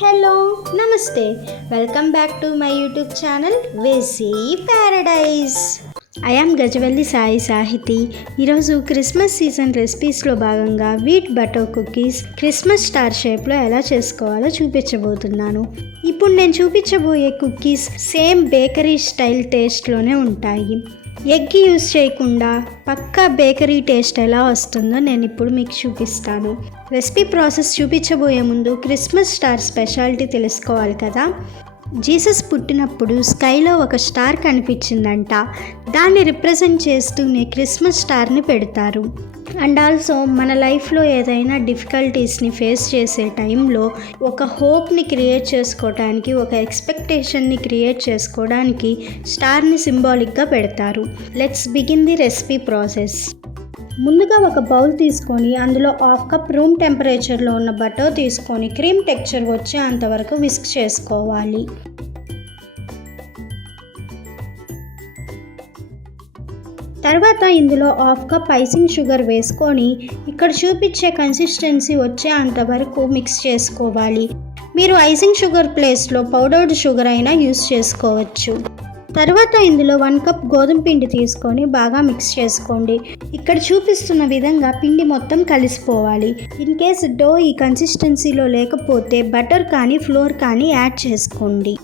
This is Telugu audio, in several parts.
హలో నమస్తే welcome back to my YouTube channel వేసీ Paradise. I am Gajavalli Sai Sahithi. ఈరోజు క్రిస్మస్ సీజన్ రెసిపీస్లో భాగంగా wheat butter cookies Christmas star షేప్లో ఎలా చేసుకోవాలో చూపించబోతున్నాను. ఇప్పుడు నేను చూపించబోయే కుకీస్ సేమ్ బేకరీ స్టైల్ టేస్ట్లోనే ఉంటాయి. ఎగ్ యూజ్ చేయకుండా పక్కా బేకరీ టేస్ట్ ఎలా వస్తుందో నేను ఇప్పుడు మీకు చూపిస్తాను. రెసిపీ ప్రాసెస్ చూపించబోయే ముందు క్రిస్మస్ స్టార్ స్పెషాలిటీ తెలుసుకోవాలి కదా. జీసస్ పుట్టినప్పుడు స్కైలో ఒక స్టార్ కనిపించిందంట. దాన్ని రిప్రజెంట్ చేస్తూనే క్రిస్మస్ స్టార్ని పెడతారు. అండ్ ఆల్సో మన లైఫ్లో ఏదైనా డిఫికల్టీస్ని ఫేస్ చేసే టైంలో ఒక హోప్ని క్రియేట్ చేసుకోవడానికి, ఒక ఎక్స్పెక్టేషన్ని క్రియేట్ చేసుకోవడానికి స్టార్ని సింబాలిక్గా పెడతారు. Let's begin the recipe process. ముందుగా ఒక బౌల్ తీసుకొని అందులో 1/2 కప్ రూమ్ టెంపరేచర్లో ఉన్న బటర్ తీసుకొని క్రీమ్ టెక్స్చర్ వచ్చేంత వరకు విస్క్ చేసుకోవాలి. తర్వాత ఇందులో 1/2 కప్ ఐసింగ్ షుగర్ వేసుకొని ఇక్కడ చూపించే కన్సిస్టెన్సీ వచ్చేంత వరకు మిక్స్ చేసుకోవాలి. మీరు ఐసింగ్ షుగర్ ప్లేస్లో పౌడర్డ్ షుగర్ అయినా యూస్ చేసుకోవచ్చు. తర్వాత ఇందులో 1 కప్ గోధుమ పిండి తీసుకొని బాగా మిక్స్ చేసుకోండి. ఇక్కడ చూపిస్తున్న విధంగా పిండి మొత్తం కలిసిపోవాలి. ఇన్ కేస్ డో ఈ కన్సిస్టెన్సీలో లేకపోతే బటర్ కానీ ఫ్లోర్ కానీ యాడ్ చేసుకోండి.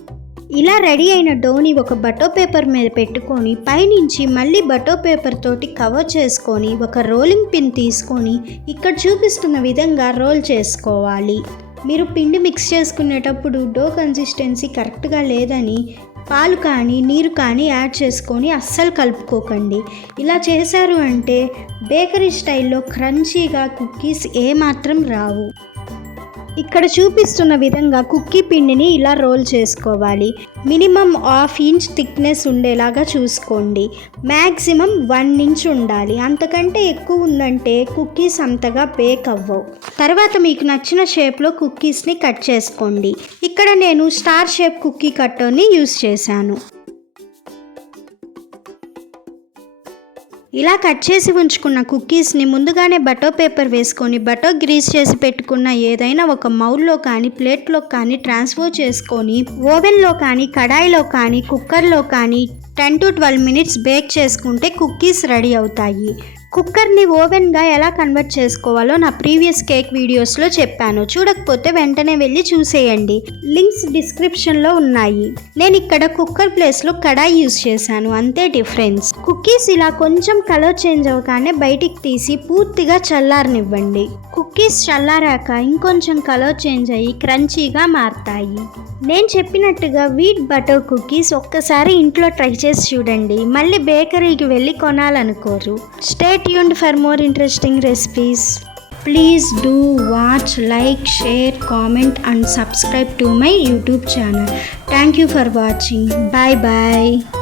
ఇలా రెడీ అయిన డోని ఒక బటర్ పేపర్ మీద పెట్టుకొని పైనుంచి మళ్ళీ బటర్ పేపర్ తోటి కవర్ చేసుకొని ఒక రోలింగ్ పిన్ తీసుకొని ఇక్కడ చూపిస్తున్న విధంగా రోల్ చేసుకోవాలి. మీరు పిండి మిక్స్ చేసుకునేటప్పుడు డో కన్సిస్టెన్సీ కరెక్ట్గా లేదని పాలు కానీ నీరు కానీ యాడ్ చేసుకొని అస్సలు కలుపుకోకండి. ఇలా చేశారు అంటే బేకరీ స్టైల్లో క్రంచీగా కుకీస్ ఏమాత్రం రావు. ఇక్కడ చూపిస్తున్న విధంగా కుక్కీ పిండిని ఇలా రోల్ చేసుకోవాలి. మినిమం 1/2 ఇంచ్ థిక్నెస్ ఉండేలాగా చూసుకోండి. మ్యాక్సిమం 1 ఇంచ్ ఉండాలి. అంతకంటే ఎక్కువ ఉందంటే కుకీస్ అంతగా బేక్ అవ్వవు. తర్వాత మీకు నచ్చిన షేప్లో కుకీస్ని కట్ చేసుకోండి. ఇక్కడ నేను స్టార్ షేప్ కుకీ కట్టర్ని యూస్ చేశాను. ఇలా కట్ చేసి ఉంచుకున్న కుకీస్ని ముందుగానే బటర్ పేపర్ వేసుకొని బటర్ గ్రీస్ చేసి పెట్టుకున్న ఏదైనా ఒక మౌల్లో కానీ ప్లేట్లో కానీ ట్రాన్స్ఫర్ చేసుకొని ఓవెన్లో కానీ కడాయిలో కానీ కుక్కర్లో కానీ 10 to 12 minutes బేక్ చేసుకుంటే కుకీస్ రెడీ అవుతాయి. కుక్కర్ని ఓవెన్గా ఎలా కన్వర్ట్ చేసుకోవాలో నా ప్రీవియస్ కేక్ వీడియోస్లో చెప్పాను. చూడకపోతే వెంటనే వెళ్ళి చూసేయండి. లింక్స్ డిస్క్రిప్షన్లో ఉన్నాయి. నేను ఇక్కడ కుక్కర్ ప్లేస్లో కడాయి యూస్ చేశాను, అంతే డిఫరెన్స్. కుకీస్ ఇలా కొంచెం కలర్ చేంజ్ అవగానే బయటికి తీసి పూర్తిగా చల్లారనివ్వండి. కుకీస్ చల్లారాక ఇంకొంచెం కలర్ చేంజ్ అయ్యి క్రంచీగా మారతాయి. నేను చెప్పినట్టుగా వీట్ బటర్ కుకీస్ ఒక్కసారి ఇంట్లో ట్రై చేసి చూడండి. మళ్ళీ బేకరీకి వెళ్ళి కొనాలనుకోరు. స్టే tuned for more interesting recipes. Please do watch, like, share, comment and subscribe to my YouTube channel. Thank you for watching. Bye bye.